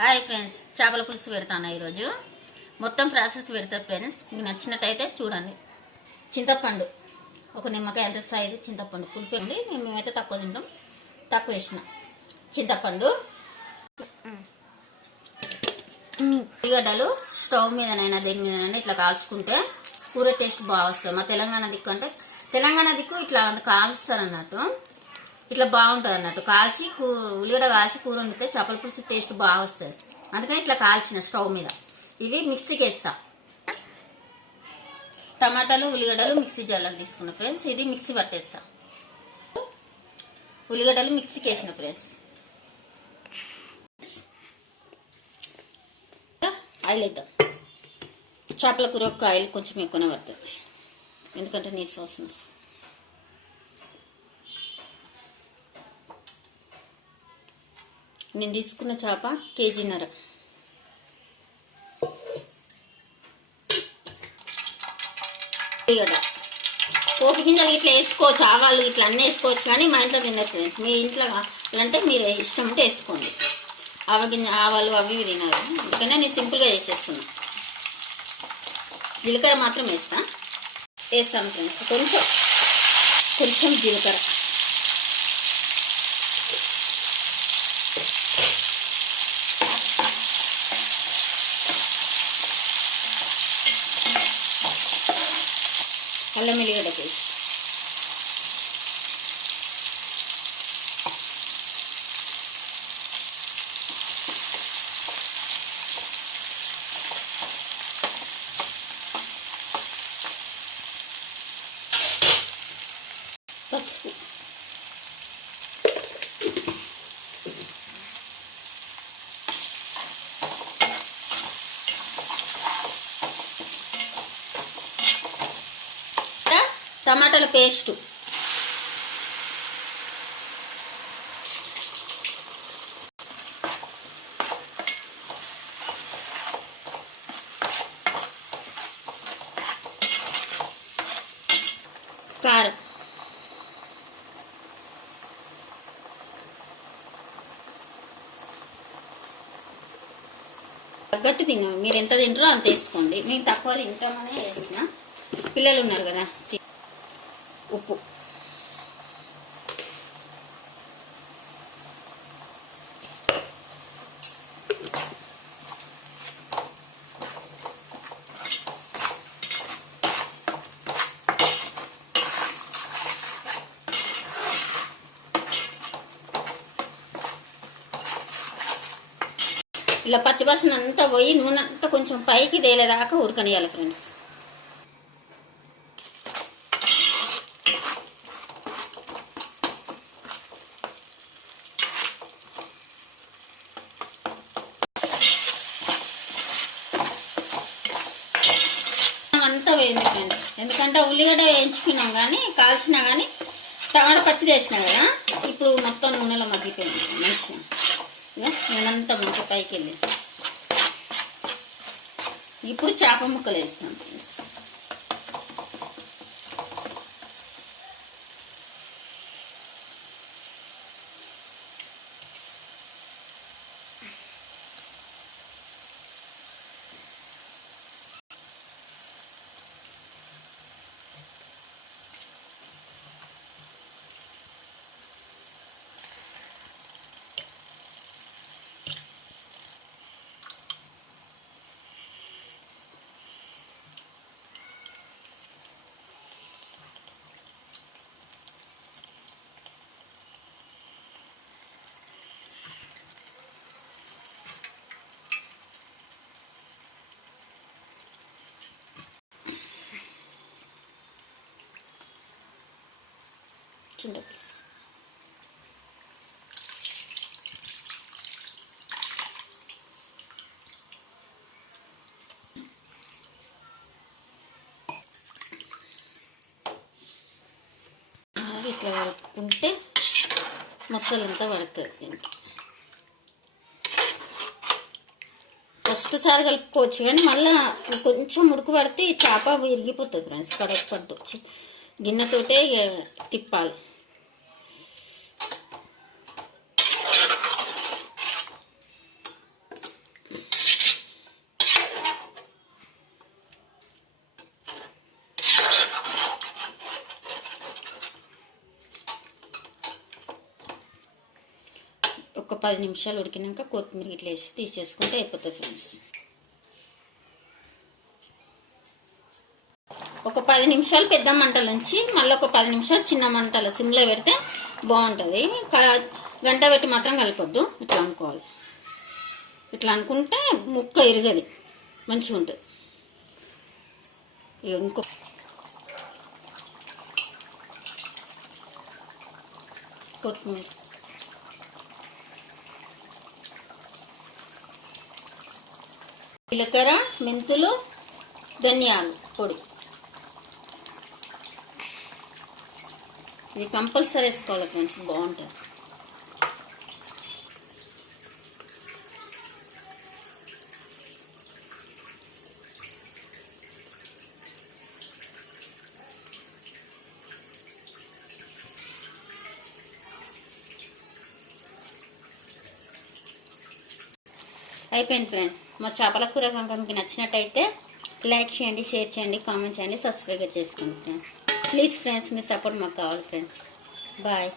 Hi friends, చేపల పులుసు పెడతాను ఈరోజు. మొత్తం ప్రాసెస్ పెడతా ఫ్రెండ్స్. మీకు నచ్చినట్టయితే చూడండి. చింతపండు ఒక నిమ్మకాయ అంత సైజు చింతపండు పులుపు ఉంది. మేమైతే తక్కువ తింటాం, తక్కువ వేసిన చింతపండు. ఉల్లిగడ్డలు స్టవ్ మీదనైనా దేని మీదనైనా ఇట్లా కాల్చుకుంటే కూర టేస్ట్ బాగా వస్తుంది. మా తెలంగాణ దిక్కు అంటే తెలంగాణ దిక్కు ఇట్లా కాల్స్తారు అన్నట్టు, ఇట్లా బాగుంటుంది అన్నట్టు. కాల్చి ఉల్లిగడ్డ కాల్చి కూర వండితే చేపల పులుసు టేస్ట్ బాగా వస్తుంది. అందుకని ఇట్లా కాల్చిన స్టవ్ మీద. ఇవి మిక్సీకి వేస్తా. టమాటాలు ఉల్లిగడ్డలు మిక్సీ జార్లోకి తీసుకున్నా ఫ్రెండ్స్. ఇది మిక్సీ పట్టేస్తా. ఉల్లిగడ్డలు మిక్సీకి వేసిన ఫ్రెండ్స్. ఆయిల్ వేద్దాం. చేపల కూర ఒక ఆయిల్ కొంచెం ఎక్కువనే పడుతుంది, ఎందుకంటే నీసు వాసన వస్తుంది. నేను తీసుకున్న చేప కేజీన్నర. పోపు గింజలు ఇట్లా వేసుకోవచ్చు, ఆవాలు ఇట్లా అన్నీ వేసుకోవచ్చు, కానీ మా ఇంట్లో తిన్నారు ఫ్రెండ్స్. మీ ఇంట్లో అంటే మీరు ఇష్టం ఉంటే వేసుకోండి. ఆవాలు అవి ఇవి తినారు, అందుకనే నేను సింపుల్గా చేసేస్తున్నా. జీలకర్ర మాత్రం వేస్తాను ఫ్రెండ్స్. కొంచెం జీలకర్ర. అల్లం వెల్లిగడ్డ పేస్ట్. పసుపు. టమాటాల పేస్టు. కారం. తగ్గట్టు తిన్నాం. మీరు ఎంత తింటారో అంత వేసుకోండి. మేము తక్కువ తింటామనే వేసిన. పిల్లలు ఉన్నారు కదా. ఉప్పు. ఇలా పచ్చివాసన అంతా పోయి నూనె అంతా కొంచెం పైకి తేలేదాకా ఉడకనియాలి ఫ్రెండ్స్. అంతా వేయండి ఫ్రెండ్స్, ఎందుకంటే ఉల్లిగడ్డ వేయించుకున్నాం కానీ కాల్చినా కానీ టమాటా పచ్చిది వేసినా కదా. ఇప్పుడు మొత్తం నూనెలో మగ్గిపోయింది మంచిగా. నూనెంతా మంచిగా పైకి వెళ్ళి ఇప్పుడు చేప ముక్కలు వేస్తున్నాం ఫ్రెండ్స్. చింతపులుసు. ఇట్లా కలుపుకుంటే మసాలా అంతా పడుతుంది దీనికి. ఫస్ట్ సారి కలుపుకోవచ్చు, కానీ మళ్ళీ కొంచెం ఉడుకు పడితే చేప విరిగిపోతుంది ఫ్రెండ్స్. కడగపట్టు వచ్చి గిన్నెతోటే తిప్పాలి. 10 నిమిషాలు ఉడికినాక కొత్తిమీర ఇట్లా వేసి తీసేసుకుంటే అయిపోతుంది ఫ్రెండ్స్. ఒక 10 నిమిషాలు పెద్ద మంటల నుంచి మళ్ళీ ఒక 10 నిమిషాలు చిన్న మంటల సిమ్లో పెడితే బాగుంటుంది. గంట పెట్టి మాత్రం కలపొద్దు. ఇట్లా అనుకోవాలి. ఇట్లా అనుకుంటే ముక్క ఇరగది, మంచిగా ఉంటుంది. ఇంకో కొత్తిమీర, జీలకర్ర, మెంతులు, ధనియాలు పొడి ఇది కంపల్సరీ వేసుకోవాలి ఫ్రెండ్స్, బాగుంటుంది. అయిపోయింది ఫ్రెండ్స్. మా చేపల కూర కనుక మీకు నచ్చినట్టయితే లైక్ చేయండి, షేర్ చేయండి, కామెంట్ చేయండి, సబ్స్క్రైబ్ చేసుకోండి friends. Please friends, me support మాకు కావాలి ఫ్రెండ్స్. బాయ్.